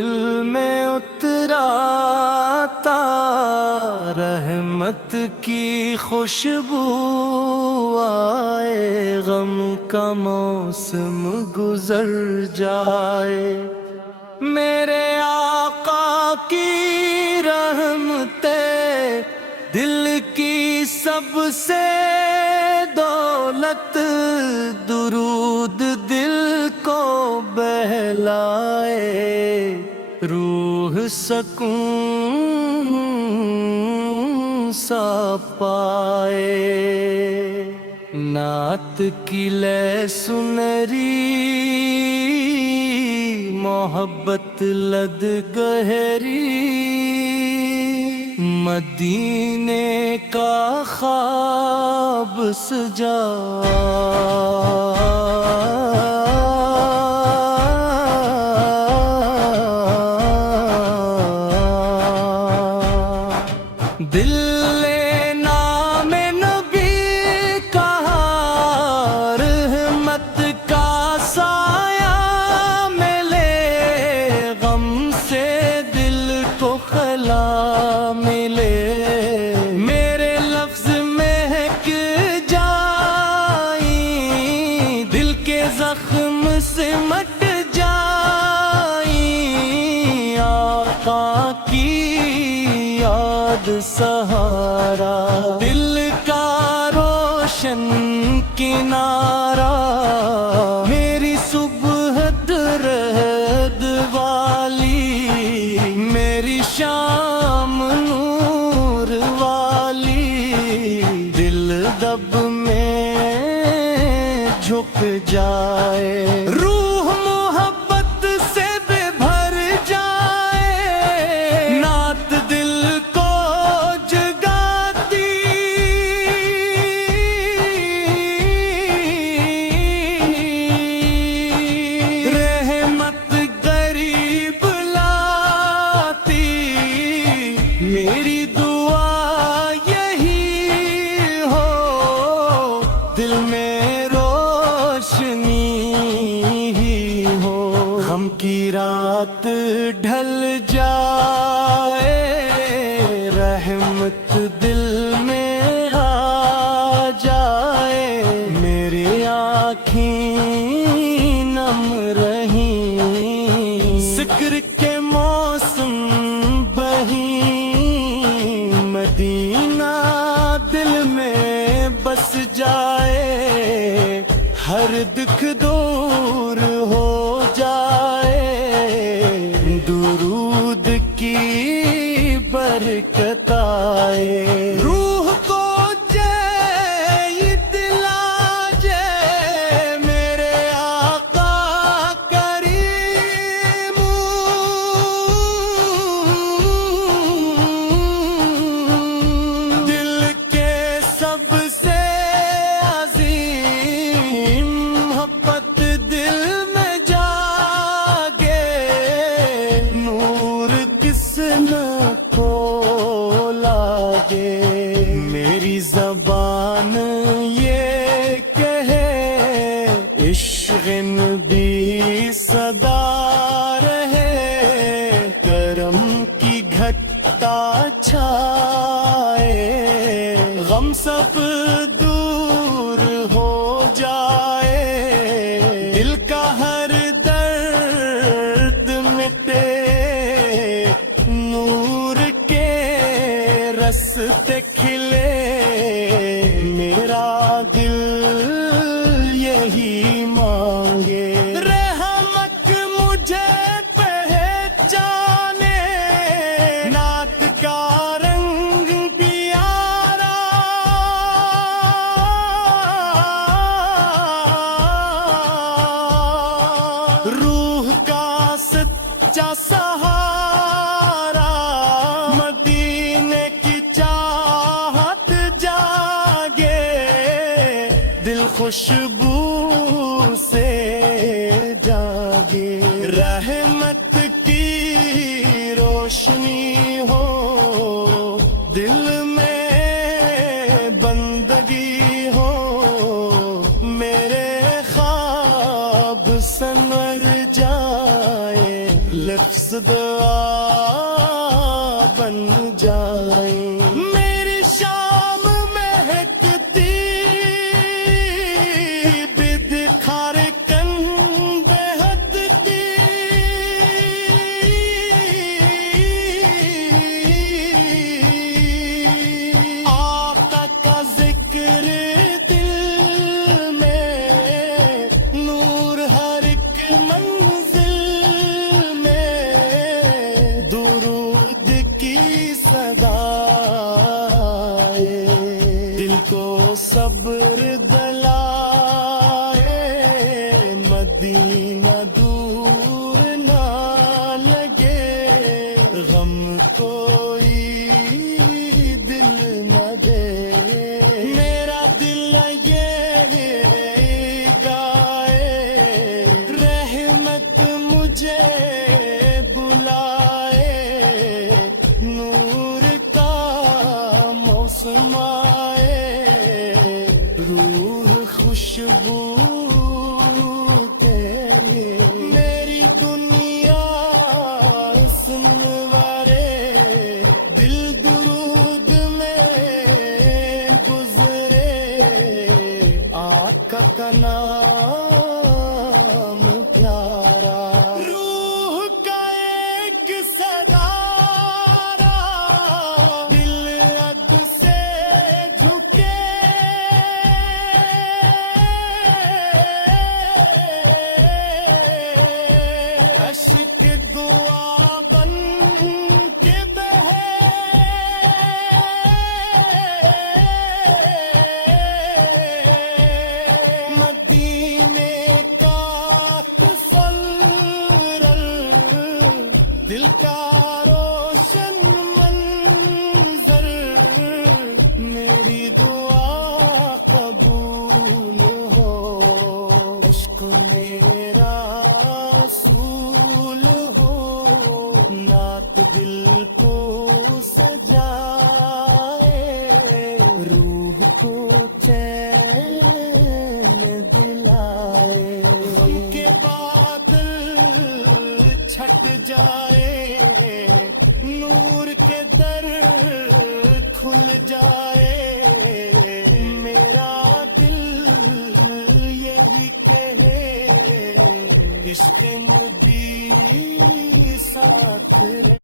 دل میں اترا تا رحمت کی خوشبو آئے، غم کا موسم گزر جائے، میرے آقا کی رحمتیں دل کی سب سے دولت، درود دل کو بہلائے، روح سکون سا پائے، نعت کی لے سنری محبت لد گہری، مدینے کا خواب سجا، دل نے نام نبی کہا، رحمت کا سایہ ملے، غم سے دل کو خلا ملے، میرے لفظ مہک جائیں، دل کے زخم سے مٹ جائیں، آقا کی یاد سہارا، دل کا روشن کنارہ، میری صبح درد والی، میری شام نور والی، دل دب میں جھک جائے، روح محبت سے بے بھر جائے، نعت دل کو جگاتی، رحمت غریب لاتی، میری دعا یہی ہو، دل میں روشنی ہی ہو، غم کی رات ڈھل جائے، رحمت دل میں آ جائے، میری آنکھیں نم رہیں، ذکر کے موسم بہیں، مدینہ دل میں بس جائے، ہر دکھ دور ہو جائے، درود کی برکت آئے، روح کو جے دلا جے، میرے آقا کریم، دل کے سب سے عظیم محبت دل میں جاگے، نور کس نہ کو لاگے، میری زبان یہ کہے، عشق نبی صدا رہے، کرم کی گھٹا چھائے، غم سب دور ہو جائے، دل کا ہر درد مٹے، نور کے رستے کھلے، میرا دل یہی مانگے، رحمت مجھے پہچانے، نعت کا رنگ پیارا، روح کا سچا سہارا، مدینے کی چاہت جاگے، دل خوشبو سے جاگے، رحمت کی روشنی ہو، دل میں بندگی ہو، میرے خواب سنور جائے، لفظ دعا بن جائیں. میری شام مہکتی بدکھار کند حد کی. آقا کا ذکر دل میں، نور ہر ایک منزل میں، درود کی صدائے دل کو صبر دلائے. مدینہ دور نہ لگے، غم کوئی دل نہ دے. میرا دل یہ گائے، رحمت مجھے بلائے. نور کا موسم آئے، روح خوشبو تیری. میری دنیا سنورے، دل درود میں گزرے. آقا کا نام پیارا، روح کا ایک صدارا. دل اب سے جھکے، اشک دعا بن کے بہے. مدینے کا تصور، دل کا روشن منظر. میری دعا قبول ہو، عشق میرا اصول ہو. نعت دل کو سجائے، روح کو چین دلائے. غم کے بادل چھٹ جائے، نور کے در کھل جائے. میرا دل یہی کہے، عشق نبی ساتھ رہے.